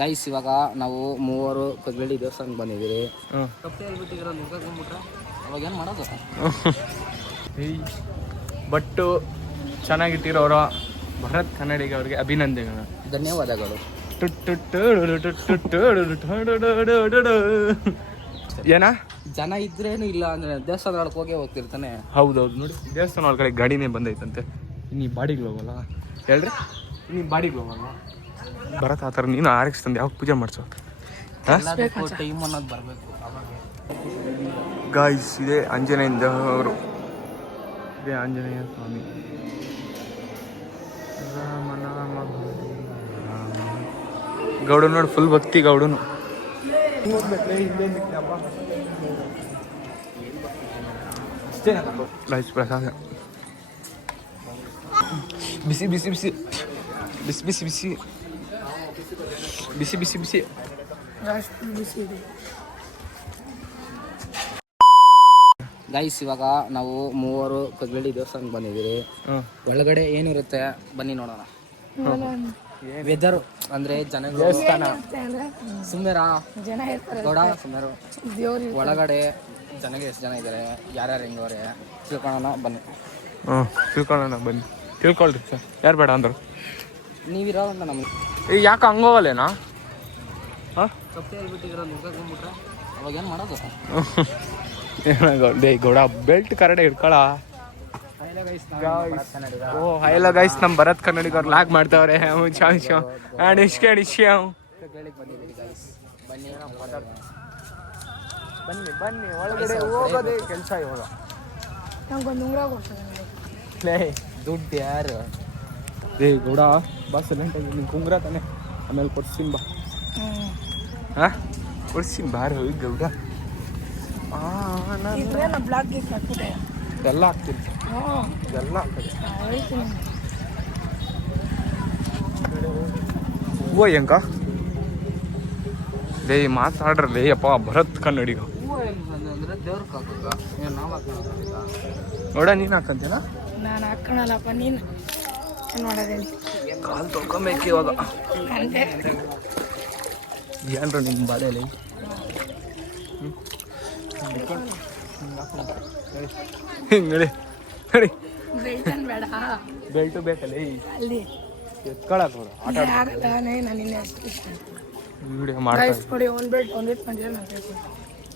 Guys ಇವಾಗ ನಾವು ಮೂವರು ಕಗ್ಲಳ್ಳಿ ದೇವಸ್ಥಾನಕ್ಕೆ ಬಂದಿದ್ದೀರಿ. ತಪ್ಪು ಹೇಳ್ಬಿಟ್ಟಿದ್ದೀರ ನಿಂತ್ಕೊಂಡ್ಬಿಟ್ರೆ ಅವಾಗ ಏನು ಮಾಡೋದು? ಬಟ್ಟು ಚೆನ್ನಾಗಿಟ್ಟಿರೋರ ಭರತ್ ಕನ್ನಡಿಗ ಅವ್ರಿಗೆ ಅಭಿನಂದನೆಗಳು, ಧನ್ಯವಾದಗಳು. ಏನ ಜನ ಇದ್ರೇನು ಇಲ್ಲ ಅಂದ್ರೆ ದೇವಸ್ಥಾನ ಒಳಗೆ ಹೋಗ್ತಿರ್ತಾನೆ. ಹೌದೌದು ನೋಡಿ, ದೇವಸ್ಥಾನ ಒಳಗಡೆ ಗಾಡಿನೇ ಬಂದೈತಂತೆ. ಇನ್ನೀ ಬಾಡಿಗೆ ಹೋಗಲ್ಲ ಹೇಳ್ರಿ, ಇನ್ನೀ ಬಾಡಿಗೆ ಹೋಗಲ್ಲ ಬರತ್ತ ಆ ಥರ. ನೀನು ಆರಿಸ್ತಂದು ಯಾವಾಗ ಪೂಜೆ ಮಾಡಿಸೋ ಟೈಮ್ ಅನ್ನೋದು ಬರಬೇಕು. ಗಾಯ್ಸ್ ಇದೆ ಆಂಜನೇಯಂದ ಅವರು, ಇದೇ ಆಂಜನೇಯ ಸ್ವಾಮಿ. ಗೌಡ ನೋಡಿ ಫುಲ್ ಭಕ್ತಿ ಗೌಡನು. ಗಾಯ್ಸ್ ಪ್ರಸಾದ ಬಿಸಿ ಬಿಸಿ ಬಿಸಿ ಬಿಸಿ ಬಿಸಿ ಬಿಸಿ ಬಿಸಿ ಬಿಸಿ ಬಿಸಿ ಗೈಸ್ ಇವಾಗ ನಾವು ಮೂವರು ಕಗ್ಲಳ್ಳಿ ದೇವಸ್ಥಾನಕ್ಕೆ ಬಂದಿದ್ದೀರಿ. ಒಳಗಡೆ ಏನಿರುತ್ತೆ ಬನ್ನಿ ನೋಡೋಣ. ವೆದರ್ ಅಂದ್ರೆ ಜನಗಳು ಸುಮ್ಮೆರಾ ಗೌಡ ಸುಮ್ಮೆರು ಒಳಗಡೆ ಜನಗೆ ಎಷ್ಟು ಜನ ಇದ್ದಾರೆ, ಯಾರ್ಯಾರು ಹೆಂಗವ್ರೆ ತಿಳ್ಕೊಳ್ಳೋಣ ಬನ್ನಿ. ತಿಳ್ಕೊಳ್ಳೋಣ ಬನ್ನಿ, ತಿಳ್ಕೊಳ್ರಿ ಸರ್. ಯಾರು ಬೇಡ ಅಂದರು ನೀವಿರೋದಂತ ನಮ್ಗೆ ಈಗ ಯಾಕೆ ಹಂಗೋಗಲ್ಲೇನಾ? ತಪ್ಪು ಹೇಳ್ಬಿಟ್ಟಿದ್ದೀರ ನಿಂತ್ಕೊಂಡ್ಬಿಟ್ರೆ ಅವಾಗ ಏನು ಮಾಡೋದು? ಡೇ ಗೌಡ ಬೆಲ್ಟ್ ಕರಡೆ ಹಿಡ್ಕೊಳ. ಓ ಹೈಲ ಗೈಸ್, ನಮ್ಮ ಭರತ್ ಕನ್ನಡಿಗವ್ರು ಲಾಗ್ ಮಾಡ್ತಾವ್ರೆ. ಬನ್ನಿ ಬನ್ನಿ ಒಳಗಡೆ ಹೋಗೋದೇ ಕೆಲಸ ಇವಾಗ. ದುಡ್ಡು ಯಾರು? ಏ ಗೌಡ ಬಸ್ ನಿಂಗೆ ಕುಂಗ್ರ ತಾನೆ, ಆಮೇಲೆ ಕೊಡ್ಸಿನ್ ಬಾ. ಹಾಂ ಕೊಡ್ಸಿನ್ ಬಾರ ಹೋಗಿ ಗೌಡ. ಎಲ್ಲ ಹಾಕ್ತೀನಿ, ಎಲ್ಲ ಹೂವ ಹೆಂಕ ಲೇ ಮಾತಾಡ್ರಲ್ಲೇ ಅಪ್ಪ ಭರತ್ ಕನ್ನಡಿಗ. ನೋಡ ನೀನು ಹಾಕಂತೇನ? ನಾನು ಹಾಕೋಣಲ್ಲಪ್ಪ, ನೀನು ನೋಡೋದೇಳಿ ಕಾಲು ತೊಳ್ಕೊಬೇಕು ಇವಾಗ. ಏನ್ರ ನಿಮ್ಮ ಬಾಳೆಯಲ್ಲಿ ಹಿಂಗೆ ನಡಿ ನಡಿ. ಬೆಲ್ಟು ಬೇಕಲ್ಲ ಅಲ್ಲಿ ಎತ್ಕೊಳಕ್ ಆಟ ವಿಡಿಯೋ ಮಾಡ್ತಾರೆ.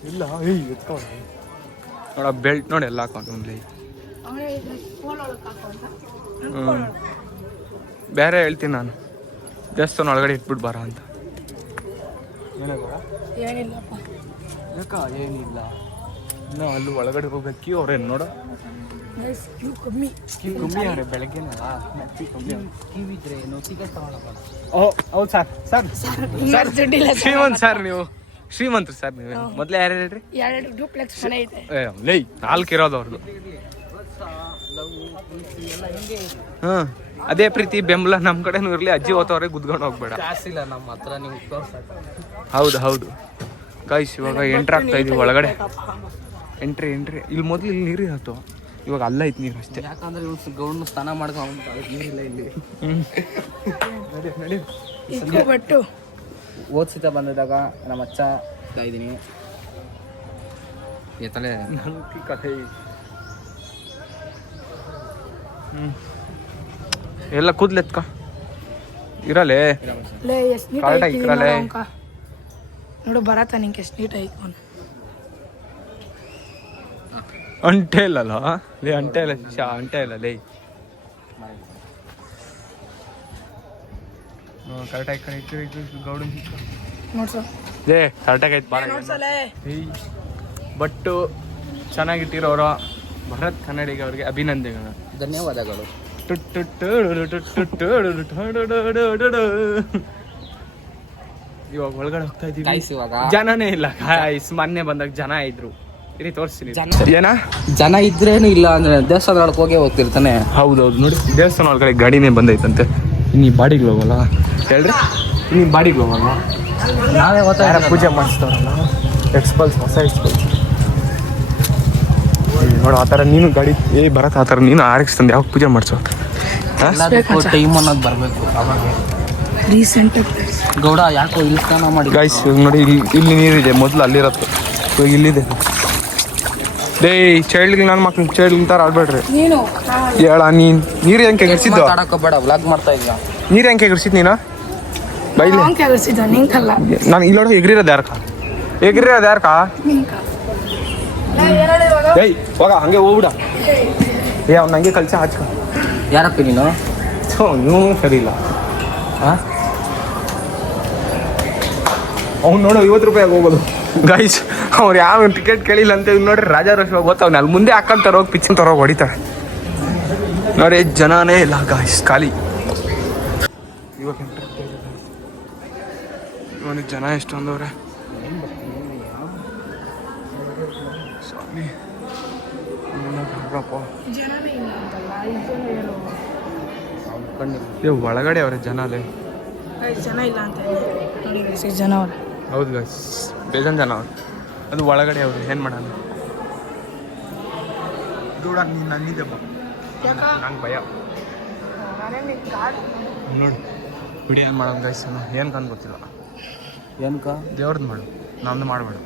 ಇಲ್ಲ ಏಯ್ ಎತ್ಕೊಳ ನೋಡ ಬೆಲ್ಟ್ ನೋಡಿ ಎಲ್ಲ ಹಾಕೊಂಡು ಬೇರೆ ಹೇಳ್ತೀನಿ ನಾನು, ದೇವಸ್ಥಾನ ಒಳಗಡೆ ಇಟ್ಬಿಟ್ಟು ಬಾರ ಅಂತ. ಏನಿಲ್ಲಪ್ಪ ಯಾಕ ಏನಿಲ್ಲ, ಇನ್ನೂ ಅಲ್ಲಿ ಒಳಗಡೆ ಹೋಗ್ಬೇಕು ಅವ್ರೇನು ನೋಡ ಕಮ್ಮಿ ಕಮ್ಮಿ ಅವ್ರೆ ಬೆಳಗ್ಗೆನ ಕಿವಿದ್ರೆ ನಾವು ಟಿಕೆಟ್ ತಗೊಳಪ್ಪ. ಓ ಹೌದು ಸರ್. ಸರ್ ಶ್ರೀಮಂತ್ ಸರ್ ನೀವು, ಶ್ರೀಮಂತರು ಸರ್ ನೀವು. ಮೊದಲೇ ಯಾರು ಹೇಳ್ರಿ? 2 ಡೂಪ್ಲೆಕ್ಸ್ ಮನೆ ಐತೆ. ಲೈ 4 ಇರೋದು ಅವ್ರದ್ದು. ಹಾಂ ಅದೇ ಪ್ರೀತಿ ಬೆಂಬಲ ನಮ್ಮ ಕಡೆನೂ ಇರಲಿ. ಅಜ್ಜಿ ಓದವ್ರೆ ಗುದ್ಕೊಂಡು ಹೋಗ್ಬೇಡ. ಕಾಸಿಲ್ಲ ನಮ್ಮ ಹತ್ರ, ನೀವು ಹೌದು ಹೌದು ಗೈಸ್ ಇವಾಗ ಎಂಟ್ರಿ ಆಗ್ತಾ ಇದೀವಿ ಒಳಗಡೆ. ಎಂಟ್ರಿ ಇಲ್ಲಿ ಮೊದಲು ಇಲ್ಲಿ ನೀರು ಇರತ್ತು, ಇವಾಗ ಅಲ್ಲ ಐತೆ ನೀರು ಅಷ್ಟೇ. ಯಾಕಂದ್ರೆ ಇವ್ರು ಗೌಡ್ನ ಸ್ನಾನ ಮಾಡ್ಕೊಂಡು ನೀರಿಲ್ಲ ಇಲ್ಲಿ. ನಡಿ ಬಟ್ಟು ಓದ್ಸಿತ ಬಂದಿದ್ದಾಗ ನಮ್ಮ ಅಚ್ಚ ಇದ್ದೀನಿ ಎತ್ತಲೆ ನಂಗೆ ಕಥೆ. ಎಲ್ಲ ಕೂದ್ಲೆತ್ಕ ಇರಲೇ ನೋಡು ಬರತ್ತ ನಿಂಗೆ ಎಷ್ಟು ನೀಟ್ ಐತೆ. ಅಂಟೆ ಇಲ್ಲಲ್ಲ ಲೇ, ಅಂಟೆ ಇಲ್ಲ ಅಂಟೆ ಇಲ್ಲ ಲೇ. ಕರೆಕ್ಟಾಗಿ ಗೌಡ ಲೇ ಕರೆಕ್ಟಾಗಿ ಐತೆ ಬಾರ. ಬಟ್ಟು ಚೆನ್ನಾಗಿಟ್ಟಿರೋರ ಭರತ್ ಕನ್ನಡಿಗ ಅವ್ರಿಗೆ ಅಭಿನಂದನೆಗಳು, ಧನ್ಯವಾದಗಳು. ಇವಾಗ ಒಳಗಡೆ ಹೋಗ್ತಾ ಇದೀವಿ. ಇವಾಗ ಜನನೇ ಇಲ್ಲ ಗಾಯ್ಸ್, ಮೊನ್ನೆ ಬಂದಾಗ ಜನ ಇದ್ರು. ಇರಿ ತೋರಿಸ್ತೀನಿ. ಏನ ಜನ ಇದ್ರೇನು ಇಲ್ಲ ಅಂದ್ರೆ ದೇವಸ್ಥಾನ ಒಳಗೆ ಹೋಗ್ತಿರ್ತಾನೆ. ಹೌದೌದು ನೋಡಿ, ದೇವಸ್ಥಾನ ಒಳಗಡೆ ಗಾಡಿನೇ ಬಂದೈತಂತೆ. ಇನ್ನೀ ಬಾಡಿಗೆ ಹೋಗಲ್ಲ ಹೇಳ್ರಿ, ಇನ್ನೀ ಬಾಡಿಗೆ ಹೋಗಲ್ಲ. ನಾವೇ ಪೂಜೆ ಮಾಡಿಸ್ತಾರಲ್ಲ ಎಕ್ಸ್ಪಲ್ಸ್, ಹೊಸ ಎಕ್ಸ್ಪಲ್ಸ್ ನೋಡು. ಆ ಥರ ನೀನು ಗಾಡಿ ಬರತ್ತ, ಆ ಥರ ನೀನು ಆರಿಸ್ತಂದು ಯಾವಾಗ ಪೂಜೆ ಮಾಡಿಸೋ? ಟೈಮ್ ಅನ್ನೋದು ಬರಬೇಕು ಅವಾಗ. ರೀಸೆಂಟಾಗಿ ಗೌಡ ಯಾಕೋ ಇಲ್ಲಿ ಸ್ನಾನ ಮಾಡಿ ಗಾಯ್ಸ್ ನೋಡಿ ಇಲ್ಲಿ ನೀರಿದೆ, ಮೊದಲು ಅಲ್ಲಿರತ್ತೆ, ಇವಾಗ ಇಲ್ಲಿದೆ. ಡೇ ಚೈಲ್ಡ್ಗೆ ನನ್ನ ಮಕ್ಳು ಚೈಲ್ಡ್ ಥರ ಆಡ್ಬೇಡ್ರಿ. ನೀನು ಹೇಳ ನೀರು ಹೆಂಗೆ ಎಗರ್ಸಿದ್ದು? ಮಾತಾಡೋಕೋಬೇಡ, ವ್ಲಾಗ್ ಮಾಡ್ತಾ ಇಲ್ಲ. ನೀರು ಹೆಂಗೆ ಎಗರ್ಸಿದ್ ನೀನು ಬೈಲಿ? ಕೆಲ್ಸಿದ್ದ ನಿಂಕಲ್ಲ ನಾನು ಇಲ್ಲಿ ನೋಡಿ ಎಗ್ರಿರೋದು ಯಾರಕ್ಕ? ಎಗ್ರಿರೋದು ಯಾರಕ್ಕ? ನಿಂಕ ಏಯ್ ಹೋಗ ಹಂಗೆ ಹೋಗ್ಬಿಡ. ಅವ್ನು ಹಂಗೆ ಕಲ್ಸ ಹಾಚ್ಕ. ಯಾರಪ್ಪ ನೀನು? ನೀವು ಸರಿ ಇಲ್ಲ. ಹಾಂ ಅವ್ನು ನೋಡು 50 ರೂಪಾಯಿಗೆ ಹೋಗೋದು. ಗೈಸ್ ಅವ್ರು ಯಾವ ಟಿಕೆಟ್ ಕೇಳಿಲ್ಲ ಅಂತ ಇವ್ನು ನೋಡ್ರಿ ರಾಜಾ ರೋಷವಾಗಿ ಗೊತ್ತವ್ನು ಅಲ್ಲಿ ಮುಂದೆ ಹಾಕಂತಾರೆ, ಹೋಗಿ ಪಿಚ್ಚನ್ ತರೋಗಿ ಹೊಡಿತಾರೆ ನೋಡಿ. ಜನನೇ ಇಲ್ಲ ಗಾಯ್ಸ್, ಖಾಲಿ. ಇವಾಗ ನೋಡಿ ಜನ ಎಷ್ಟೊಂದವ್ರೆ ಸ್ವಾಮಿ. ಜನನೇ ಇಲ್ಲ ಅಂತಲ್ಲ, 5 ಜನ ಇವು ಒಳಗಡೆ ಅವ್ರೆ ಜನ ಅಲ್ಲೇ. 5 ಜನ ಇಲ್ಲ ಅಂತ ನೋಡಿ, 6 ಜನ ಅವ್ರು. ಹೌದು ಗೈಸ್, ಬೇಜಾನ್ ಜನ ಅವ್ರು. ಅದು ಒಳಗಡೆ ಅವರು ಏನು ಮಾಡೋಣ? ದೂಡ ನೀನು ನನ್ನಿದ್ದೆಪ್ಪ, ನಂಗೆ ಭಯ ನೋಡಿ. ಬಿಡಿ ಏನು ಮಾಡೋದು ಗೈಸ್, ಏನು ಕಂಡು ಗೊತ್ತಿಲ್ಲ. ಏನಕ್ಕ? ದೇವ್ರದ್ದು ಮಾಡು, ನಮ್ದು ಮಾಡಬೇಡ.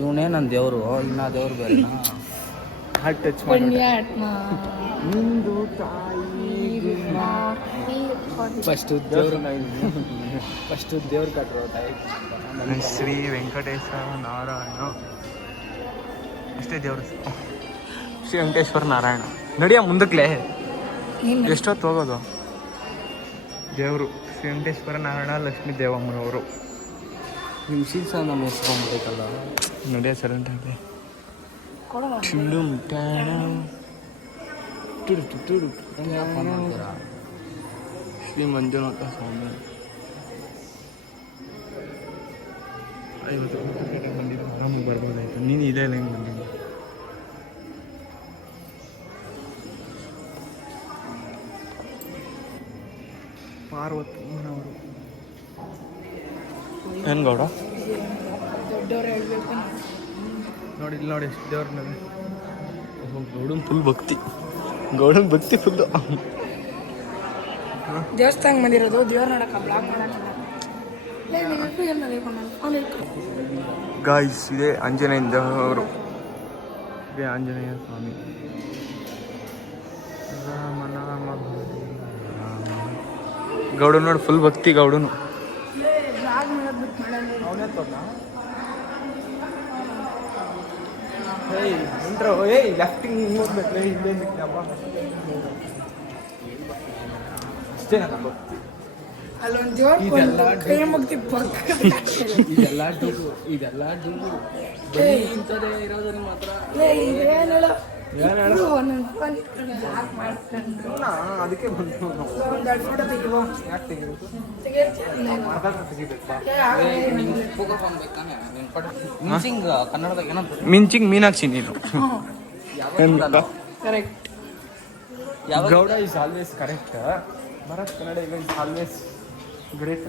ಇವನೇ ನನ್ನ ದೇವರು, ಇನ್ನ ದೇವ್ರು ಬೇರೆ. ಹಾರ್ಟ್ ಟಚ್ ಪುಣ್ಯಾತ್ಮ ನಿಂದು ತಾಯಿ ಫಸ್ಟು ದೇವ್ರು ಫಸ್ಟು ದೇವ್ರು ಕಟ್ಟರು ತಾಯಿ. ಶ್ರೀ ವೆಂಕಟೇಶ ನಾರಾಯಣ, ಅಷ್ಟೇ ದೇವರು. ಶ್ರೀ ವೆಂಕಟೇಶ್ವರ ನಾರಾಯಣ. ನಡಿಯ ಮುಂದಕ್ಲೇ, ಎಷ್ಟೊತ್ತು ಹೋಗೋದು? ದೇವರು ಶ್ರೀ ವೆಂಕಟೇಶ್ವರ ನಾರಾಯಣ ಲಕ್ಷ್ಮೀ ದೇವಮ್ಮನವರು. ನಿಮ್ಮ ಶೀರ್ಷ ನಮ್ಮ ಹೆಸ್ಕೊಂಡ್ಬಿಟ್ಟೈತಲ್ಲ. ನಡಿಯ ಸರಂಟಾಗಲಿ. ಶ್ರೀ ಮಂಜುನಾಥ ಸ್ವಾಮಿ. 50 ರೂಪಾಯಿ ಬಂದಿದ್ದು ಆರಾಮಾಗಿ ಬರ್ಬೋದಾಯ್ತು. ನೀನು ಇದೇ ಇಲ್ಲ ಹೆಂಗೆ ಬಂದಿದ್ದು? ಪಾರ್ವತಮ್ಮನವರು ಏನು ಗೌಡ? ದೊಡ್ಡವ್ರು ಹೇಳ್ಬೇಕು. ನೋಡಿ ಇಲ್ಲಿ ನೋಡಿ ಎಷ್ಟು ದೇವ್ರನ್ನ. ಗೌಡನ್ ಫುಲ್ ಭಕ್ತಿ, ಗೌಡನ್ ಭಕ್ತಿ ಫುಲ್ಲು. ದೇವಸ್ಥಾನ ಬಂದಿರೋದು, ದೇವ್ರ ನೋಡಕ್ಕೆ ಬ್ಲಾಗ್ ಮಾಡೋಣ. ಗಾಯ್ಸ್ ಇದೆ ಆಂಜನೇಯ ದೇವರು, ಇದೇ ಆಂಜನೇಯ ಸ್ವಾಮಿ. ರಾಮನಾಮ ಗೌಡನ್ ನೋಡಿ ಫುಲ್ ಭಕ್ತಿ ಗೌಡನು. ಅಲ್ಲೊಂದು ದೇವ್ರ ಕೈ ಮುಗ್ದಿ ಇದೆಲ್ಲ ಇಂಥದೇ ಇರೋದು ನಿಮ್ಮ ಹತ್ರ. ಅದಕ್ಕೆ ಮಿಂಚಿಂಗ್ ಕನ್ನಡದಾಗ ಏನಂತ? ಮಿಂಚಿಂಗ್ ಮೀನಾಕ್ಷಿ ನೀನು. Correct. Gowda is always correct. Bharath Kannada is always great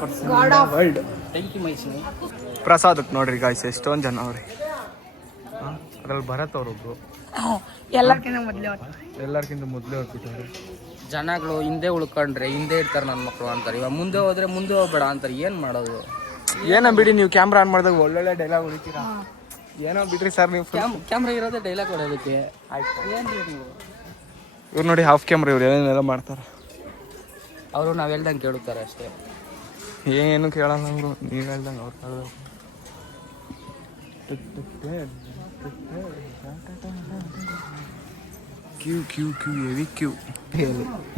person God of world. Thank you Mysuru. ಪ್ರಸಾದಕ್ಕೆ ನೋಡ್ರಿ ಗಾಯ್ಸ್ ಎಷ್ಟೊಂದು ಜನ ಅವ್ರಿ. ಅದ್ರಲ್ಲಿ ಭರತ್ ಅವರೊಬ್ರು ಎಲ್ಲಕ್ಕಿಂತ ಮೊದಲೇ ಎಲ್ಲರಿಗಿಂತ ಮೊದಲೇ ಹೊರಬಿಟ್ಟವ್ರೆ. ಜನಗಳು ಹಿಂದೆ ಉಳ್ಕೊಂಡ್ರೆ ಹಿಂದೆ ಇರ್ತಾರೆ ನನ್ನ ಮಕ್ಕಳು ಅಂತಾರೆ. ಇವಾಗ ಮುಂದೆ ಹೋದ್ರೆ ಮುಂದೆ ಹೋಗ್ಬೇಡ ಅಂತಾರೆ. ಏನು ಮಾಡೋದು? ಏನೋ ಬಿಡಿ, ನೀವು ಕ್ಯಾಮ್ರಾ ಆನ್ ಮಾಡಿದಾಗ ಒಳ್ಳೊಳ್ಳೆ ಡೈಲಾಗ್ ಹೊಡಿತೀರಾ. ಏನೋ ಬಿಡ್ರಿ ಸರ್, ನೀವು ಕ್ಯಾಮ್ರಾ ಇರೋದೇ ಡೈಲಾಗ್ ಹೊಡೋದಕ್ಕೆ. ಆಯ್ತು. ಏನು ನೀವು? ಇವ್ರು ನೋಡಿ ಹಾಫ್ ಕ್ಯಾಮ್ರಾ, ಇವ್ರು ಏನೇನೆಲ್ಲ ಮಾಡ್ತಾರೆ. ಅವರು ನಾವು ಹೇಳ್ದಂಗೆ ಕೇಳುತ್ತಾರೆ ಅಷ್ಟೇ. ಏನು ಕೇಳಲ್ಲ ಅವರು, ನೀವು ಹೇಳ್ದಂಗೆ ಅವ್ರು ಕೇಳಬೇಕು. Queue queue queue heavy queue.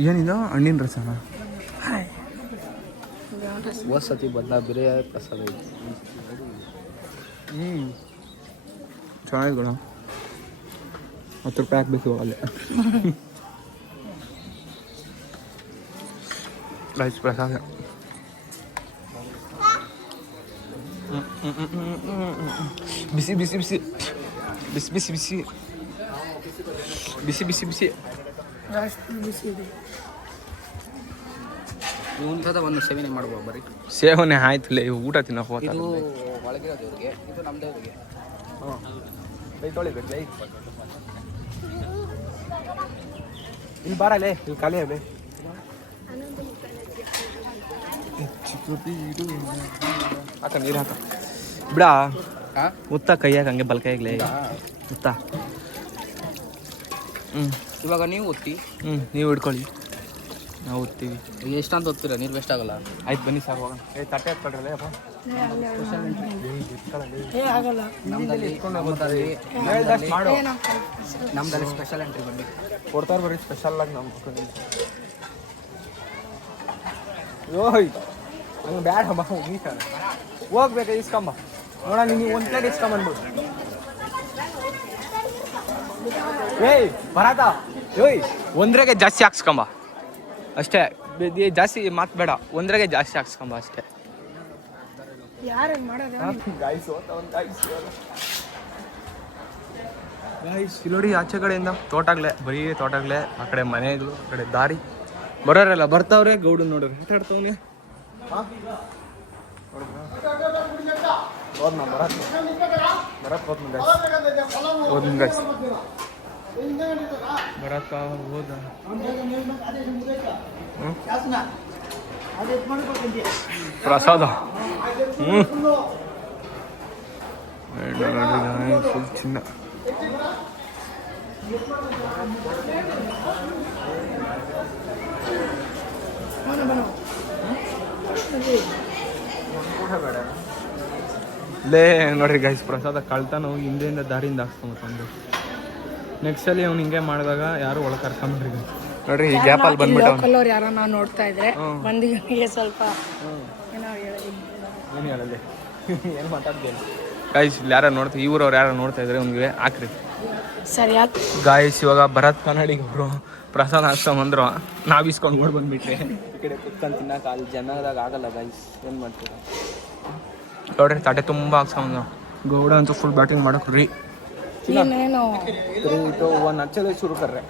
ಏನಿದು ಹಣ್ಣಿನ ರಸನ? ಹೋದ ಸತಿ ಬದಲ ಬೇರೆ ಪ್ರಸಾದ ಐತಿ. ಚೆನ್ನಾಗಿದೆ ಗುಣ. 10 ರೂಪಾಯಿ ಹಾಕ್ಬೇಕು ಅಲ್ಲೇ. ರೈಸ್ ಪ್ರಸಾದ. ಬಿಸಿ ಬಿಸಿ ಬಿಸಿ ಬಿಸಿ ಬಿಸಿ ಬಿಸಿ ಬಿಸಿ ಬಿಸಿ ಬಿಸಿ ಬಿಸಿ ಇದೆ. ಇವಂಥದ ಒಂದು ಸೇವನೆ ಮಾಡ್ಬೋದು ಬರೀ. ಸೇವನೆ ಆಯ್ತು ಲೇ, ಊಟ ತಿನ್ನೋ ಹೋತ. ಇದು ಒಳಗಿರೋ ದೇವ್ರಿಗೆ, ಇದು ನಮ್ಮ ದೇವ್ರಿಗೆ. ತೊಳಿಬೇಕು ಲೈ. ಇಲ್ಲಿ ಬಾರಲೇ, ಇಲ್ಲಿ ಖಾಲಿ ಅದೇ. ಹಾಕ ನೀರು ಹಾಕ ಬಿಡ ಹಾಂ ಉತ್ತ ಕೈಯಾಗ ಹಂಗೆ ಬಲ್ಕೈಗ್ಲೇ ಉತ್ತ ಇವಾಗ ನೀವು ಒತ್ತಿ ನೀವು ಹಿಡ್ಕೊಳ್ಳಿ ನಾವು ಓದ್ತೀವಿ ಎಷ್ಟಂತ ಓದ್ತೀರಾ ನೀರು ವೇಸ್ಟ್ ಆಗಲ್ಲ. ಆಯ್ತು ಬನ್ನಿ ಸಾಕು ಹೋಗೋಣ. ತಟ್ಟೆ ಹಾಕ್ಕೊಳ್ರಲ್ಲ ಅಪ್ಪ ಆಗಲ್ಲ. ನಮ್ದಲ್ಲಿ ಸ್ಪೆಷಲ್ ಎಂಟ್ರಿ ಬನ್ನಿ ಕೊಡ್ತಾರೆ ಬರ್ರಿ ಸ್ಪೆಷಲ್ ಆಗಿ ನಮ್ಮ ಯೋಯ್ ಹಂಗೆ ಬ್ಯಾಡ ಬಾ ನೀಟ ಹೋಗ್ಬೇಕು ಇಸ್ಕೊಂಬ ನೋಡ ನೀವು ಒಂದು ಪ್ಲೇಟ್ ಇಸ್ಕೊಂಬಂದ್ಬಿಡು. ಏಯ್ ಬರಾತ ಯೋಯ್ ಒಂದ್ರಾಗೆ ಜಾಸ್ತಿ ಹಾಕ್ಸ್ಕೊಂಬ ಅಷ್ಟೇ ಜಾಸ್ತಿ ಮಾತು ಬೇಡ ಒಂದ್ರಾಗೆ ಜಾಸ್ತಿ ಹಾಕ್ಸ್ಕೊಂಬ ಅಷ್ಟೇ. ಯಾರು ಮಾಡೋದು ಗಾಯ್ಸ್ ನೋಡಿ ಆಚೆ ಕಡೆಯಿಂದ ತೋಟಾಗ್ಲೆ ಬರೀ ತೋಟಾಗ್ಲೆ ಆ ಕಡೆ ಮನೆಗಳು ಆ ಕಡೆ ದಾರಿ ಬರೋರೆಲ್ಲ ಬರ್ತಾವ್ರೆ. ಗೌಡು ನೋಡ್ರಿ ಮಾತಾಡ್ತವ್ನೆ ಹೋದ್ನ ಬರತ್ ಹೋದ್ನ ಗಾಯ್ಸ್ ಬರತ್ತ ಹೋದ ಪ್ರಸಾದ ಫುಲ್ ಚಿನ್ನ ಲೇ ನೋಡ್ರಿ ಗೈಸ್ ಪ್ರಸಾದ ಕಳ್ತಾನ ಹೋಗಿ ಹಿಂದೆಯಿಂದ ದಾರಿಯಿಂದ ಹಾಕ್ಸ್ಕೊಂಬಂದು ನೆಕ್ಸ್ಟ್ ಅಲ್ಲಿ ಅವ್ನು ಹಿಂಗೆ ಮಾಡಿದಾಗ ಯಾರು ಒಳಗೆ ಕರ್ಕೊಂಡ್ರಿ ನೋಡ್ರಿ ಈ ಗ್ಯಾಪಲ್ಲಿ ಬಂದ್ಬಿಟ್ಟು ಲೋಕಲ್ ಯಾರೋ ನಾವು ನೋಡ್ತಾ ಇದ್ರೆ ಮಂದಿಗೆ ಸ್ವಲ್ಪ ಏನೋ ಏನು ಹೇಳಲ್ಲಿ ಏನು ಮಾತಾಡ್ತೀನಿ ಗಾಯ್ಸ್ ಇಲ್ಲಿ ಯಾರು ನೋಡ್ತೀವಿ ಇವ್ರವ್ರು ಯಾರು ನೋಡ್ತಾ ಇದ್ರೆ ಅವ್ನಿಗೆ ಹಾಕ್ರಿ ಸರಿ ಗಾಯ್ಸ್. ಇವಾಗ ಭರತ್ ಕನ್ನಡಿಗೆ ಅವರು ಪ್ರಸಾದ ಹಾಕ್ಸ್ಕೊಂಬಂದ್ರು ನಾವು ಇಸ್ಕೊಂಡು ನೋಡಿ ಬಂದ್ಬಿಟ್ರೆ ಈ ಕಡೆ ಕುತ್ಕೊಂಡು ತಿನ್ನಕ್ಕೆ ಅಲ್ಲಿ ಜನದಾಗ ಆಗಲ್ಲ ಗಾಯ್ಸ್ ಏನು ಮಾಡ್ತೀರ ನೋಡ್ರಿ ತಟ್ಟೆ ತುಂಬ ಹಾಕ್ಸ್ಕೊಂಬಂದ್ರು. ಗೌಡ ಅಂತೂ ಫುಲ್ ಬ್ಯಾಟಿಂಗ್ ಮಾಡಕ್ಕೆ ರೀ ಇನ್ನೇನು 3 2 1 अच्छे से शुरू कर रहे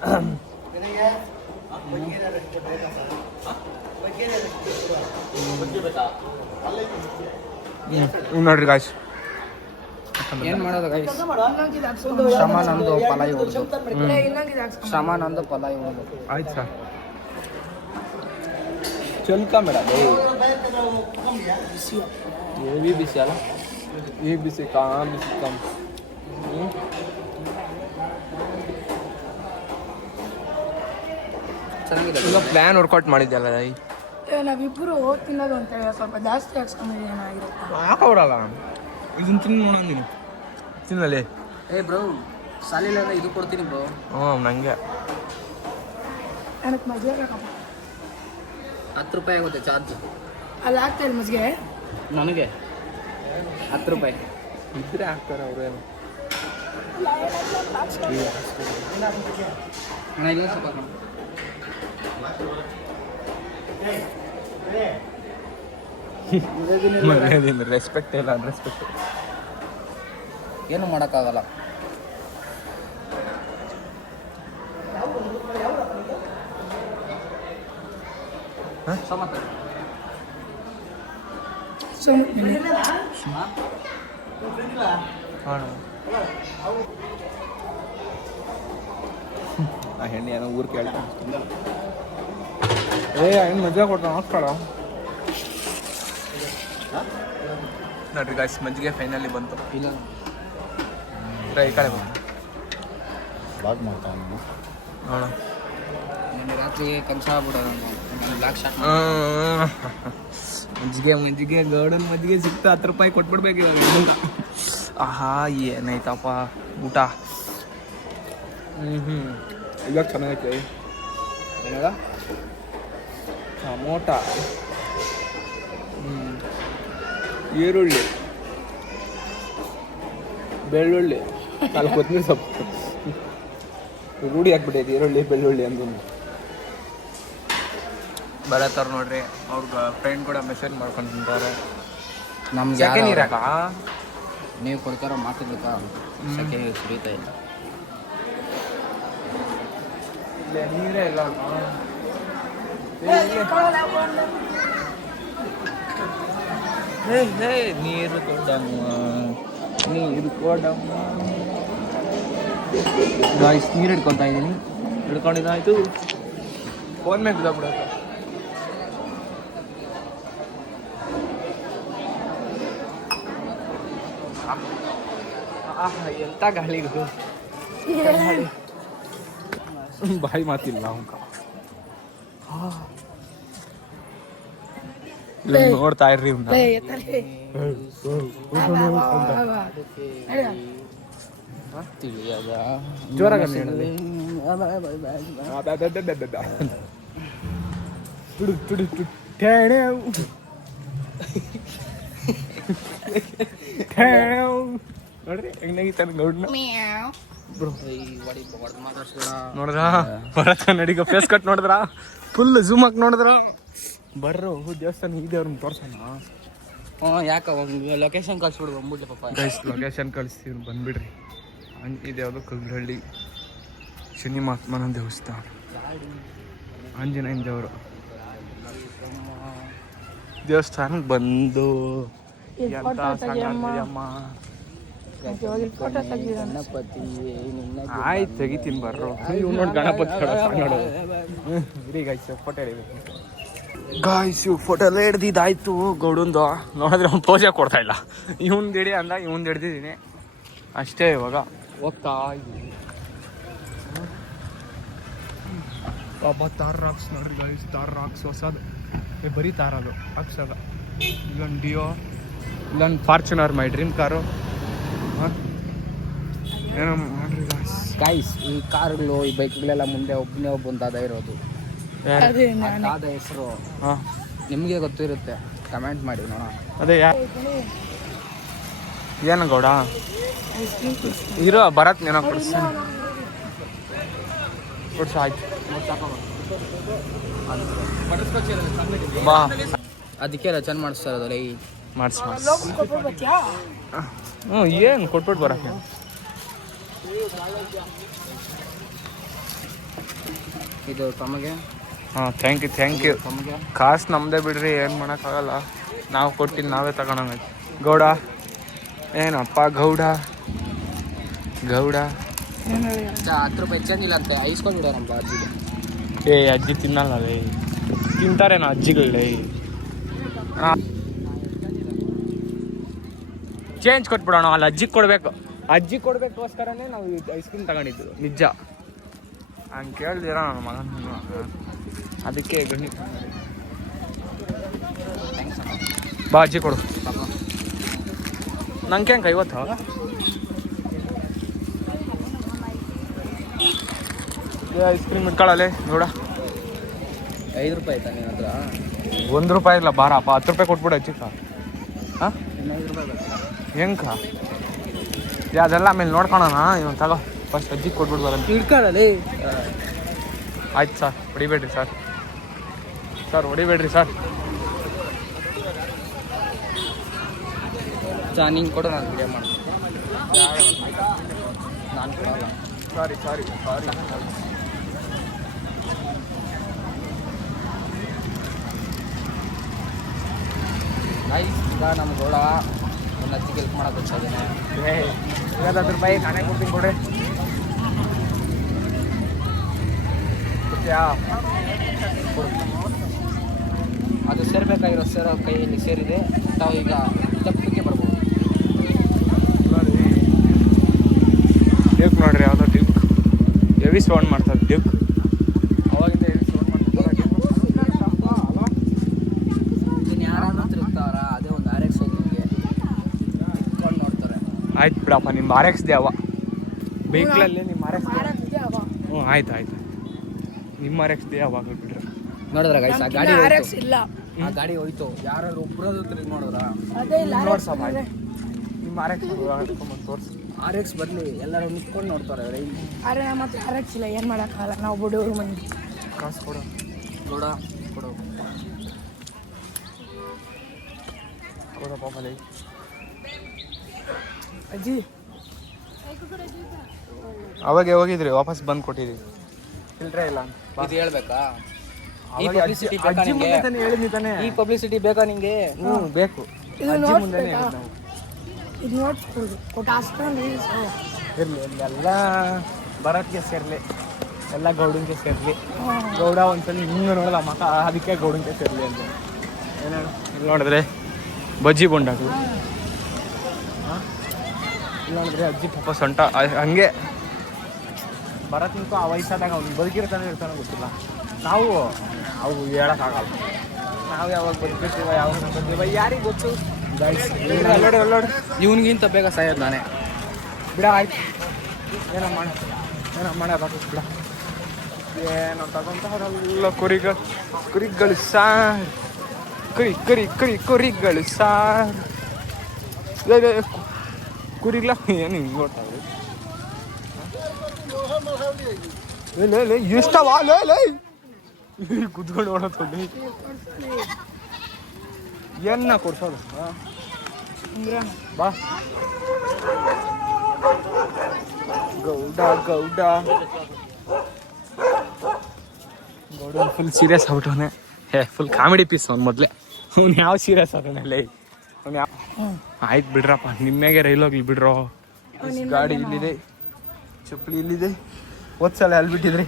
ನೋಡ್ರಿ ಗಾಯ್ಸ್ ಏನು ಮಾಡೋದು ಗೈಸ್ ಶ್ರಮ ನಂದು ಫಲ ಇವ್ರದ್ದು ಶ್ರಮ ನಂದು ಫಲ ಇವ್ರದ್ದು. ಆಯ್ತು ಸರ್ ಚಲ್ಕ ಮೇಡ ये भी बिसी ಅಲ್ಲ ये बिसी कहाँ बिसी कम ಚೆನ್ನಾಗಿದೆ. ಈಗ ಪ್ಲ್ಯಾನ್ ವರ್ಕೌಟ್ ಮಾಡಿದ್ಯಲ್ಲ ನಾವಿಬ್ಬರು ತಿನ್ನೋದು ಅಂತ ಹೇಳಿ ಸ್ವಲ್ಪ ಜಾಸ್ತಿ ಹಾಕ್ಸ್ಕೊಂಡ್ರೆ ಏನಾಗಿರುತ್ತೆ. ಹಾಕವ್ರಲ್ಲ ಇದನ್ನ ತಿನ್ನು ನೋಡೋಣ ನೀನು ತಿನ್ನಲಿ. ಏ ಬ್ರೋ ಸಾಲಿಲ್ಲ ಅಂದ್ರೆ ಇದು ಕೊಡ್ತೀನಿ ಬ್ರೋ. ನನಗೆ ನನಗೆ ಮಜ್ಜಿಗೆ ಬೇಕಪ್ಪ. 10 ರೂಪಾಯಿ ಆಗುತ್ತೆ ಚಾರ್ಜ್. ಅಲ್ಲಿ ಆಗ್ತಾ ಇಲ್ಲ ಮಜ್ಜಿಗೆ ನನಗೆ 10 ರೂಪಾಯಿ ಇದ್ರೆ ಹಾಕ್ತಾರೆ ಅವರು ಏನು ರೆಸ್ಪೆಕ್ಟ್ ಇಲ್ಲ ರೆಸ್ಪೆಕ್ಟ್ ಏನು ಮಾಡೋಕ್ಕಾಗಲ್ಲ. ಆ ಹೆಣ್ಣು ಏನೋ ಊರು ಕೇಳ್ತಾನೆ ಹೆಣ್ಣು ಮಜ್ಜಿಗೆ ಕೊಡ್ತಾನೆ ಹಾಕ್ತಾಳ ನೋಡ್ರಿ ಗಾಯ್ಸ್ ಮಜ್ಜಿಗೆ ಫೈನಲಿ ಬಂತು. ಇಲ್ಲ ಈ ಕಡೆ ಬಂತು ನೋಡ ನಿನ್ನೆ ರಾತ್ರಿ ಕೆಲಸ ಆಗ್ಬಿಡೋಣ ಬ್ಲಾಕ್ ಶಾಟ್. ಮಜ್ಜಿಗೆ ಗೌಡನ್ ಮಜ್ಜಿಗೆ ಸಿಕ್ತು 10 ರೂಪಾಯಿ ಕೊಟ್ಬಿಡ್ಬೇಕು ಇವಾಗ. ಆಹಾ ಏನಾಯ್ತಪ್ಪ ಊಟ. ಇವಾಗ ಚೆನ್ನಾಗೈತೆ ಏನಾಗ ಟಮೋಟ ಈರುಳ್ಳಿ ಬೆಳ್ಳುಳ್ಳಿ ಅಲ್ಲಿ ಕೊತ್ತಂಬರಿ ಸೊಪ್ಪು ರೂಢಿ ಹಾಕ್ಬಿಟ್ಟೈತಿ ಈರುಳ್ಳಿ ಬೆಳ್ಳುಳ್ಳಿ ಅಂತ ಬರತ್ತವ್ರು ನೋಡ್ರಿ ಅವ್ರಿಗೆ ಫ್ರೆಂಡ್ ಕೂಡ ಮೆಸೇಜ್ ಮಾಡ್ಕೊಂಡು ತಿಂತಾರೆ. ನಮ್ಗೆ ನೀರಾಕ ನೀವು ಕೊಡ್ತಾರೋ ಮಾತಿದ್ದಕ್ಕ ಸೆಕೆ ಸುರಿತಾ ಇಲ್ಲ. ನೀರೇ ಇಲ್ಲ ನೀರು ಕೊಡಮ್ಮ ನೀರು ಕೊಡಮ್ಮ ಗಾಯ್ಸ್ ನೀರು ಹಿಡ್ಕೊತಾ ಇದ್ದೀನಿ. ಹಿಡ್ಕೊಂಡಿದ್ದಾಯ್ತು ಫೋನ್ ಮೇಲೆ ಬಿಡೋಕೆ ಎಂತ ಗಾಳಿಗೂ ಬಾಯಿ ಮಾತಿಲ್ಲ ಅವನ್ಕ ನೋಡ್ತಾ ಇರ್ರಿ ಇವ್ನ ತಿಳಿಯದ ಜೋರಾಗ ನೋಡ್ರಿ ಹೆಂಗಾಗಿತ್ತ ಗೌಡ್ನ ನೋಡ್ರ ಬರತ್ತ ನಡಿಗ ಫೇಸ್ ಕಟ್ ನೋಡಿದ್ರ ಫುಲ್ ಝೂಮ್ ಹಾಕಿ ನೋಡಿದ್ರ ಬರ್ರು ದೇವಸ್ಥಾನ ಈ ದೇವ್ರನ್ನ ತೋರ್ಸೋಣ. ಯಾಕ ಲೊಕೇಶನ್ ಕಳ್ಸ್ಬಿಡು ಬಂದ್ಬಿಡ್ಲಿ ಪಾಪ. ಗೈಸ್ ಲೊಕೇಶನ್ ಕಳಿಸ್ತೀವಿ ಬಂದ್ಬಿಡ್ರಿ. ಇದು ಯಾವುದು ಕಗ್ರಹಳ್ಳಿ ಶನಿ ಮಹಾತ್ಮನ ದೇವಸ್ಥಾನ, ಆಂಜನೇಯನ ದೇವರು ದೇವಸ್ಥಾನಕ್ಕೆ ಬಂದು ಆಯ್ತು ತೆಗಿತೀನಿ ಬರ್ರು. ನೋಡಿ ಗಣಪತಿ ಗಾಯ್ಸ್ ಇವ್ ಫೋಟೋ ಎಲ್ಲ ಹಿಡ್ದಿದ್ದಾಯ್ತು ಗೌಡಂದು. ನೋಡಿದ್ರೆ ಅವ್ನು ಪೋಸೆ ಕೊಡ್ತಾ ಇಲ್ಲ. ಇವ್ನು ಹಿಡಿ ಅಂದ ಇವ್ನು ಹಿಡ್ದಿದ್ದೀನಿ ಅಷ್ಟೇ. ಇವಾಗ ಹೋಗ್ತಾ ಇದ್ದೀನಿ ಬಾಬಾ ತಾರ್ ರಾಕ್ಸ್ ನೋಡ್ರಿ ಗಾಯ್ಸ್. ತಾರ್ ರಾಕ್ಸ್ ಹೊಸದು ಬರೀ ತಾರದು ಹಾಕ್ಸದ. ಇಲ್ಲೊಂದು ಡಿಯೋ, ಇಲ್ಲೊಂದು ಫಾರ್ಚುನರ್ ಮೈ ಡ್ರೀಮ್ ಕಾರು. ಏನೋ ಮಾಡ್ರಿ ಗಾಯ್ಸ್. ಗೈಸ್ ಈ ಕಾರುಗಳು ಈ ಬೈಕ್ಗಳೆಲ್ಲ ಮುಂದೆ ಒಬ್ಬಂದಾದ ಇರೋದು. ಅದಾದ ಹೆಸರು ನಿಮಗೆ ಗೊತ್ತಿರುತ್ತೆ, ಕಮೆಂಟ್ ಮಾಡಿ ನೋಡೋಣ. ಅದೇ ಏನು ಗೌಡ ಇರೋ ಬರತ್ ಏನೋ ಕೊಡ್ಸ ಆಯ್ತು ಬಾ. ಅದಕ್ಕೆ ರಚನೆ ಮಾಡಿಸ್ತಾ ಇರೋದಲ್ಲ ಈ ಮಾಡಿಸಿ ಏನು ಕೊಟ್ಬಿಟ್ಟು ಬರಕ್ಕೆ. ಇದು ತಮಗೆ ಥ್ಯಾಂಕ್ ಯು. ಕಾಸು ನಮ್ಮದೇ ಬಿಡ್ರಿ, ಏನು ಮಾಡೋಕ್ಕಾಗಲ್ಲ. ನಾವು ಕೊಟ್ಟಿದ್ದು ನಾವೇ ತಗೊಳಂಗ. ಗೌಡ ಏನಪ್ಪ ಗೌಡ 10 ರೂಪಾಯಿ ಹೆಚ್ಚಂಗಿಲ್ಲ ಅಂತ ಐಸ್ಕೊಂಡ್ಬಿಡೋಣಪ್ಪ ಅಜ್ಜಿಗೆ. ಅಜ್ಜಿ ತಿನ್ನಲ್ಲ ತಿಂತಾರೇನೋ ಅಜ್ಜಿಗಳೇ. ಚೇಂಜ್ ಕೊಟ್ಬಿಡೋಣ, ಅಲ್ಲಿ ಅಜ್ಜಿಗೆ ಕೊಡಬೇಕು. ಅಜ್ಜಿಗೆ ಕೊಡ್ಬೇಕೋಸ್ಕರನೇ ನಾವು ಐಸ್ ಕ್ರೀಮ್ ತಗೊಂಡಿದ್ದು ನಿಜ. ಹಂಗೆ ಕೇಳ್ದಿರ ನನ್ನ ಮಗನ, ಅದಕ್ಕೆ ಗಣಿತ ಬಾ ಅಜ್ಜಿ ಕೊಡು. ನಂಗೆ ಹೆಂಗೆ 50 ಐಸ್ ಕ್ರೀಮ್ ಇಟ್ಕೊಳ್ಳಲೆ ನೋಡ. 5 ರೂಪಾಯಿ ಆಯ್ತಾ ನಿಮ್ಮ ಹತ್ರ? 1 ರೂಪಾಯಿ ಇಲ್ಲ ಬಾರಪ್ಪ, 10 ರೂಪಾಯಿ ಕೊಟ್ಬಿಡು ಅಜ್ಜಿಕ. ಹಾಂ 5 ರೂಪಾಯಿ ಬೇಕಾ ಹೆಂಗ ಅದೆಲ್ಲ ಆಮೇಲೆ ನೋಡ್ಕೊಳೋಣ. ಇವನು ತಗೋ ಫಸ್ಟ್ ಅಜ್ಜಿಗೆ ಕೊಟ್ಬಿಟ್ಟು ಬರೋದು. ಇಟ್ಕೊಳ್ಳಲಿ. ಆಯ್ತು ಸರ್, ಹೊಡಿಬೇಡ್ರಿ ಸರ್. ಹೊಡಿಬೇಡ್ರಿ ಸರ್. ನಿಂಗೆ ಕೊಡು, ನಾನು ವಿಡಿಯೋ ಮಾಡ್ತೀನಿ. ನಾನು ಕೊಡೋಲ್ಲ. ಸಾರಿ ಈಗ ನಮ್ಮ ಗೋಳ ನನ್ನ ಅಜ್ಜಿಗೆ ಹೆಲ್ಪ್ ಮಾಡೋಕೆ వచ్చాದೇನೆ. 10 ರೂಪಾಯಿ ನಾನೇ ಕೊಡ್ತೀನಿ ಕೊಡ್ರಿ. ಅದು ಸೇರ್ಬೇಕಾಗಿರೋ ಕೈಯಲ್ಲಿ ಸೇರಿದೆ. ತಾವು ಈಗ ತಪ್ಪಿಗೆ ಬರ್ಬೋದು. ಡ್ಯೂಕ್ ನೋಡ್ರಿ, ಯಾವುದೋ ಡ್ಯೂಕ್ ಹೆವಿ ಸೌಂಡ್ ಮಾಡ್ತಾರೆ. ಡ್ಯೂಕ್ ಅವಾಗಿಂದ ಹೆವಿ ಸೌಂಡ್ ಮಾಡ್ತಾರೆ. ಇನ್ನು ಯಾರಾದ್ರೂ ತಿರುಗ್ತಾವ್ರ, ಅದೇ ಒಂದು RX ನಿಮಗೆ ಇಟ್ಕೊಂಡು ನೋಡ್ತಾರೆ. ಆಯ್ತು ಬಿಡಪ್ಪ, ನಿಮ್ಮ RX ದೇವ ವೆಹಿಕಲಲ್ಲಿ ನಿಮ್ಮ RX ಹ್ಞೂ ಆಯ್ತು ನಿಮ್ಮ RX ದೇವ ಬಿಡ್ರಿ. ನೋಡಿದ್ರ ಗೈಸ್ ಆ ಗಾಡಿ ಹೋಯ್ತು. ಇಲ್ಲ ಆ ಗಾಡಿ ಹೋಯ್ತು. ಯಾರಾದ್ರು ಒಬ್ಬರದು ತಿರುಗಿ ನೋಡಿದ್ರ ಅದೇ ಇಲ್ಲ ನೋಡ್ಸಮ್ಮ ನಿಮ್ಮ RX ತೋರಿಸಿ. RX ಬರಲಿ, ಎಲ್ಲರೂ ನಿಂತ್ಕೊಂಡು ನೋಡ್ತಾರೆ. ಅರೆ ನಮ್ಮ ಹತ್ರ RX ಇಲ್ಲ, ಏನು ಮಾಡೋಕ್ಕಾಗಲ್ಲ, ನಾವು ಬಡವರು ಮಂದಿ. ಕಾಸು ಕೊಡು ಕೊಡಪ್ಪ ಲೈ. ಅಜ್ಜಿ ಅವಾಗ ಹೋಗಿದ್ರಿ, ವಾಪಸ್ ಬಂದು ಕೊಟ್ಟಿದ್ರಿ. ಚಿಲ್ಲರೆ ಇಲ್ಲ ಇದು ಹೇಳ್ಬೇಕಾ? ಈ ಅವಾಗ ಪಬ್ಲಿಸಿಟಿ ಬೇಕಾ ಅಜ್ಜಿ ನಿಂಗೆ? ಮುಂದೆ ತಾನೇ ಹೇಳಿದ್ನಿ ತಾನೇ. ಈ ಪಬ್ಲಿಸಿಟಿ ಬೇಕಾ ನಿಂಗೆ? ಬೇಕು. ಇದು ಅಜ್ಜಿ ನೋಟ್ಸ್ ಮುಂದೆನೇ ಬೇಕಾ? ಹೇಳಿದ್ದು ನಾವು. ಇದು ನೋಡ್ಸ್ಕೊಳ್ರಿ ಕೊಟ್ಟು ಅಷ್ಟೊಂದು ರೀಲ್ಸ್ ಇರಲಿ ಎಲ್ಲ ಭರತ್ಗೆ ಸೇರಲಿ, ಎಲ್ಲ ಗೌಡನ್ಗೆ ಸೇರಲಿ. ಗೌಡ ಒಂದ್ಸಲ ಹಿಂಗೆ ನೋಡಲ್ಲ ಮಕ, ಅದಕ್ಕೆ ಗೌಡನ್ಗೆ ಸೇರಲಿ ಅಂತ. ಏನೇನು ಇಲ್ಲಿ ನೋಡಿದ್ರೆ ಬಜ್ಜಿ ಬೊಂಡಾಗಳು ಇಲ್ಲಾಂದ್ರೆ ಅಜ್ಜಿ ಪಾಪ ಸೊಂಟ ಹಂಗೆ ಬರತ್ತಿಂಕೂ ಆ ವಯಸ್ಸಾದಾಗ ಅವ್ನು ಬದುಕಿರ್ತಾನೆ ಇರ್ತಾನೆ ಗೊತ್ತಿಲ್ಲ. ನಾವು ಅವು ಹೇಳೋಕ್ಕಾಗಲ್ಲ, ನಾವು ಯಾವಾಗ ಬದುಕಿರ್ತೀವ ಯಾವಾಗ ಬರ್ತೀವ ಯಾರಿಗೆ ಗೊತ್ತು. ಅಲ್ಲೋಡಿ ಇವನಿಗಿಂತ ಬೇಗ ಸಾಯೋದು ನಾನೇ. ಬಿಡ ಆಯ್ತು, ಏನೋ ಮಾಡೋದು ಬಿಡ. ಏನೋ ತಗೊಂತಾರಲ್ಲ ಕುರಿಗಳು ಸಾರ್, ಕುರಿಗಳು ಸಾರ್. ಕುರಿಗ್ಲ ಏನು ಹಿಂಗೆ ಗೊತ್ತಾಗ ಎಷ್ಟವ ಕುತ್ಕೊಂಡು ನೋಡೋದು ಏನ ಕೊಡ್ಸೋದು. ಬಾ ಗೌಡ ಫುಲ್ ಸೀರಿಯಸ್ ಆಗ್ಬಿಟ್ಟವನೆ. ಫುಲ್ ಕಾಮಿಡಿ ಪೀಸ್ ಅವ್ನು ಮೊದಲೇ. ಅವ್ನು ಯಾವ ಸೀರಿಯಸ್ ಅದನ್ನೆಲ್ಲ ಅವ್ನು ಯಾವ. ಆಯ್ತು ಬಿಡ್ರಪ್ಪ, ನಿಮ್ಮೆಗೆ ರೈಲ್ ಹೋಗ್ಲಿ ಬಿಡ್ರೋ. ಗಾಡಿ ಇಲ್ಲಿದೆ, ಚಪ್ಪಲಿ ಇಲ್ಲಿದೆ. ಓದ್ಸಲ ಅಲ್ಲಿ ಬಿಟ್ಟಿದ್ರಿ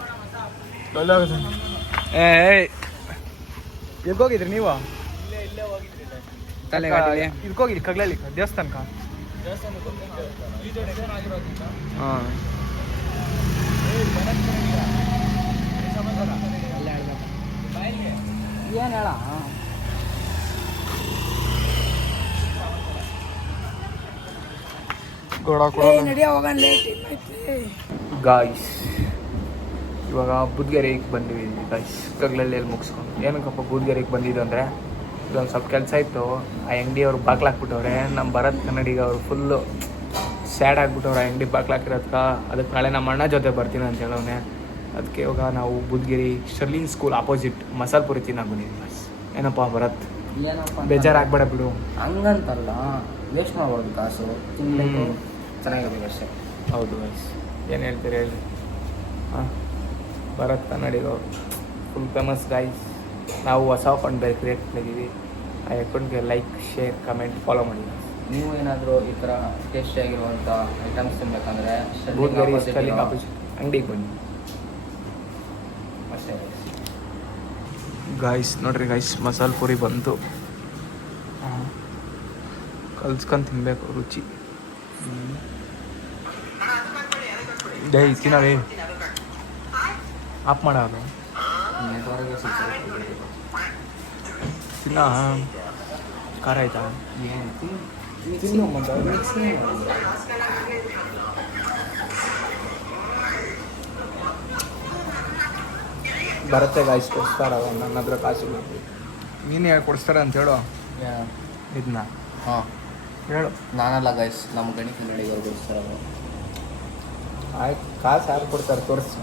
ಎಲ್ಗೋಗಿದ್ರಿ ನೀವು? ಇದಕ್ಕೋಗಿದ್ರಿ ಕಗ್ಲಲ್ಲಿ ದೇವಸ್ಥಾನಕ್ಕ. ಹಾಂ ಏನು ಹೇಳ. ಗಾಯ್ಸ್ ಇವಾಗ ಬುದ್ಗೆರೆಗೆ ಬಂದಿವಿ ಗಾಯ್ಸ್. ಕಗ್ಲಲ್ಲಿ ಮುಗಿಸ್ಕೊಂಡು ಏನಕ್ಕಪ್ಪ ಬುದ್ಗೆರೆಗೆ ಬಂದಿದ್ದು ಅಂದರೆ ಇದೊಂದು ಸ್ವಲ್ಪ ಕೆಲಸ ಇತ್ತು. ಆ ಅಂಗಡಿಯವ್ರು ಬಾಗ್ಲಾಕ್ಬಿಟ್ಟವ್ರೆ. ನಮ್ಮ ಭರತ್ ಕನ್ನಡಿಗ ಅವರು ಫುಲ್ಲು ಸ್ಯಾಡ್ ಆಗಿಬಿಟ್ಟವ್ರೆ ಆ ಅಂಗಡಿ ಬಾಗ್ಲಾಕಿರೋದಕ್ಕೆ. ಅದಕ್ಕೆ ನಾಳೆ ನಮ್ಮ ಅಣ್ಣ ಜೊತೆ ಬರ್ತೀನಿ ಅಂತ ಹೇಳೋನೆ. ಅದಕ್ಕೆ ಇವಾಗ ನಾವು ಬುದ್ಗೆರೆ ಶರ್ಲಿನ್ ಸ್ಕೂಲ್ ಆಪೋಸಿಟ್ ಮಸಾಲೆ ಪುರಿ ತಿನ್ನಕ್ಕೆ ಬಂದಿದ್ದೀವಿ ಗಾಯ್ಸ್. ಏನಪ್ಪ ಭರತ್, ಏನಪ್ಪ ಬೇಜಾರಾಗ್ಬೇಡ ಬಿಡು. ಹಂಗಂತಲ್ಲ, ವೇಸ್ಟ್ ಮಾಡ್ಬೋದು ಕಾಸು, ತಿನ್ನಬೇಕು, ಚೆನ್ನಾಗಿರ್ಬೇಕು ಅಷ್ಟೇ. ಹೌದು ಗಾಯ್ಸ್, ಏನು ಹೇಳ್ತೀರಿ ಹೇಳಿ. ಹಾಂ, ಭರತ್ ಕನ್ನಡಿಗರು ಫುಲ್ ಫೇಮಸ್ ಗಾಯ್ಸ್. ನಾವು ಹೊಸ ಅಕೌಂಟ್ ಕ್ರಿಯೇಟ್ ಮಾಡಿದ್ದೀವಿ. ಆ ಅಕೌಂಟ್ಗೆ ಲೈಕ್, ಶೇರ್, ಕಮೆಂಟ್, ಫಾಲೋ ಮಾಡಿ. ನೀವು ಏನಾದರೂ ಈ ಥರ ಟೇಸ್ಟಿಯಾಗಿರುವಂಥ ಐಟಮ್ಸ್ ತಿನ್ನಬೇಕಂದ್ರೆ ಬೂದ್ಗೇರಿ ಸ್ಟೈಲಿಂಗ್ ಆಪೋಸಿಟ್ ಅಂಗಡಿಗೆ ಬನ್ನಿ ಅಷ್ಟೇ ಗಾಯ್ಸ್. ನೋಡ್ರಿ ಗಾಯ್ಸ್, ಮಸಾಲೆ ಪುರಿ ಬಂತು. ಕಲ್ಸ್ಕೊಂಡು ತಿನ್ನಬೇಕು, ರುಚಿ. ಡೇ ತಿನ್ನವೇ ಆಫ್ ಮಾಡೋದು ನೆಟ್ವರ್ಗೆ ತಿನ್ನ. ಖಾರ ಆಯ್ತಾ? ಬರುತ್ತೆ ಗಾಯ್ಸ್, ಕೊಡಿಸ್ತಾರ ನನ್ನ ಹತ್ರ ಕಾಸು. ನೀನು ಯಾರು ಕೊಡಿಸ್ತಾರ ಅಂತ ಹೇಳು ಇದನ್ನ. ಹಾಂ ಹೇಳು. ನಾನಲ್ಲ ಗೈಸ್, ನಮ್ಮ ಗಣಿತ ನಡಿಗವ್ರು ಕೊಡಿಸ್ತಾರಲ್ಲ. ಆಯ್ತು, ಕಾಸು ಯಾರು ಕೊಡ್ತಾರೆ ತೋರಿಸಿ.